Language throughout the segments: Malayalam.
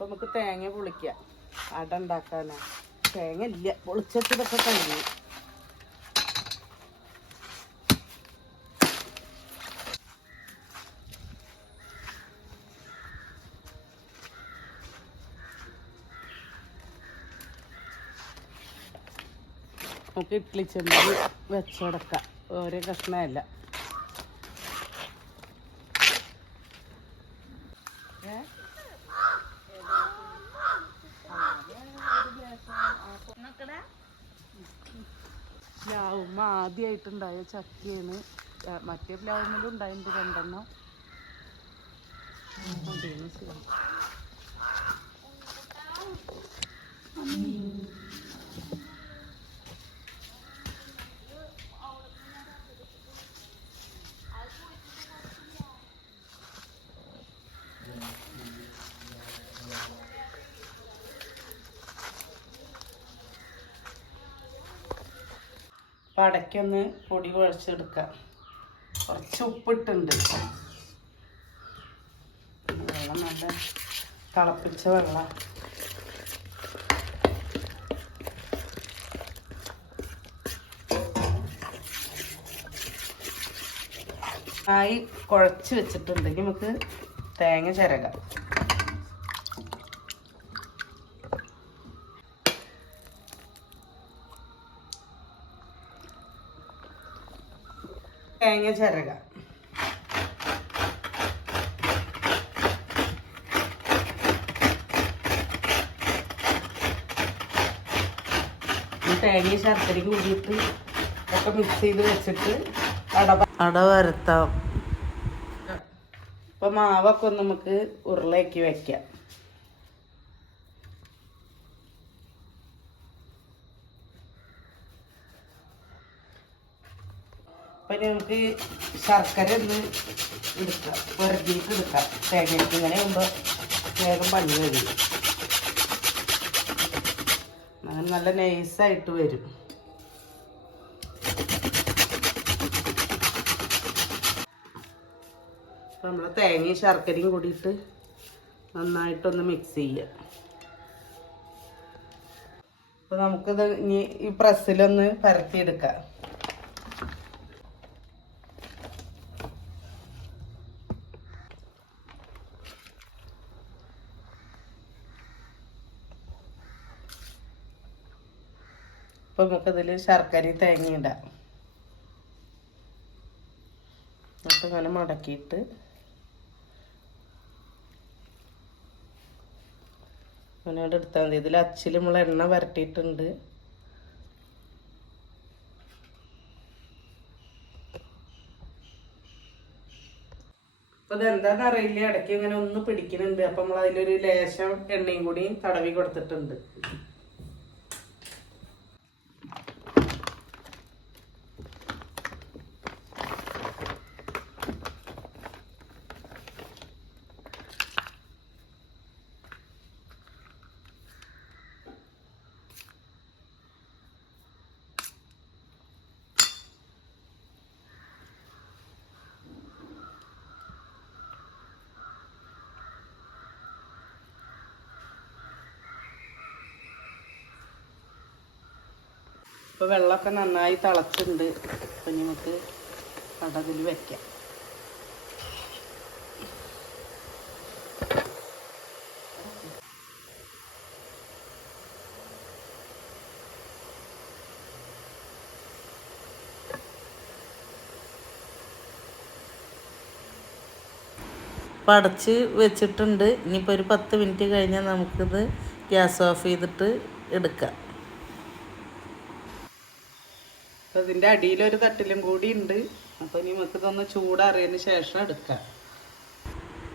അപ്പം നമുക്ക് തേങ്ങ പൊളിക്കാം. അട ഉണ്ടാക്കാനാ. തേങ്ങ ഇല്ല, പൊളിച്ചതൊക്കെ കഴിഞ്ഞു. നമുക്ക് ഇഡ്ഡലി ചെമ്പിൽ വെച്ചെടുക്കാം. ഓരോ കഷ്ണമല്ല. പ്ലാവുമ്മ ആദ്യമായിട്ടുണ്ടായ ചക്കയാണ്. മറ്റേ പ്ലാവുമ്മലും ഉണ്ടായിട്ടുണ്ട് 2 എണ്ണം. അടയ്ക്കൊന്ന് പൊടി കുഴച്ചെടുക്കാം. കുറച്ച് ഉപ്പിട്ടുണ്ട്. വെള്ളം നല്ല തിളപ്പിച്ച വെള്ളം. ആയി കുഴച്ച് വെച്ചിട്ടുണ്ടെങ്കിൽ നമുക്ക് തേങ്ങ ചിരകാം. തേങ്ങ ചിരകാം. തേങ്ങ ശർക്കരയ്ക്ക് കൂടിയിട്ട് ഒക്കെ മിക്സ് ചെയ്ത് വെച്ചിട്ട് അട വരത്താം. ഇപ്പം മാവൊക്കെ ഒന്ന് നമുക്ക് ഉരുളയാക്കി വെക്കാം. അപ്പം നമുക്ക് ശർക്കര ഒന്ന് എടുക്കാം, വെറുതെയിട്ട് എടുക്കാം. തേങ്ങയ്ക്ക് ഇങ്ങനെ ആകുമ്പോൾ വേഗം പണി കഴിയും. അങ്ങനെ നല്ല നൈസായിട്ട് വരും. അപ്പം നമ്മൾ തേങ്ങയും ശർക്കരയും കൂടിയിട്ട് നന്നായിട്ടൊന്ന് മിക്സ് ചെയ്യുക. അപ്പോൾ നമുക്കിത് ഇനി ഈ പ്രസ്സിലൊന്ന് പരത്തിയെടുക്കാം. അപ്പോൾ നമുക്കതിൽ ശർക്കരയും തേങ്ങയും ഇടാം. എന്നിട്ട് ഇങ്ങനെ മടക്കിയിട്ട് അങ്ങനെ എടുത്താൽ മതി. ഇതിൽ അച്ചിൽ നമ്മൾ എണ്ണ വരട്ടിയിട്ടുണ്ട്. അപ്പോൾ ഇതെന്താണെന്ന് അറിയില്ല, ഇടയ്ക്ക് ഇങ്ങനെ ഒന്ന് പിടിക്കുന്നുണ്ട്. അപ്പം നമ്മൾ അതിലൊരു ലേശം എണ്ണയും കൂടി തടവി കൊടുത്തിട്ടുണ്ട്. ഇപ്പോൾ വെള്ളമൊക്കെ നന്നായി തിളച്ചിട്ടുണ്ട്. അപ്പം നമുക്ക് കടകിൽ വയ്ക്കാം. അപ്പോൾ അടച്ച് വെച്ചിട്ടുണ്ട്. ഇനിയിപ്പോൾ ഒരു 10 മിനിറ്റ് കഴിഞ്ഞാൽ നമുക്കിത് ഗ്യാസ് ഓഫ് ചെയ്തിട്ട് എടുക്കാം. അപ്പോൾ ഇതിൻ്റെ അടിയിലൊരു തട്ടിലും കൂടി ഉണ്ട്. അപ്പോൾ ഇനി നമുക്കിതൊന്ന് ചൂടാറിയതിന് ശേഷം എടുക്കാം.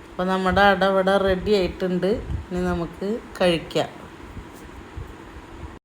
അപ്പോൾ നമ്മുടെ അട ഇവിടെ റെഡി ആയിട്ടുണ്ട്. ഇനി നമുക്ക് കഴിക്കാം.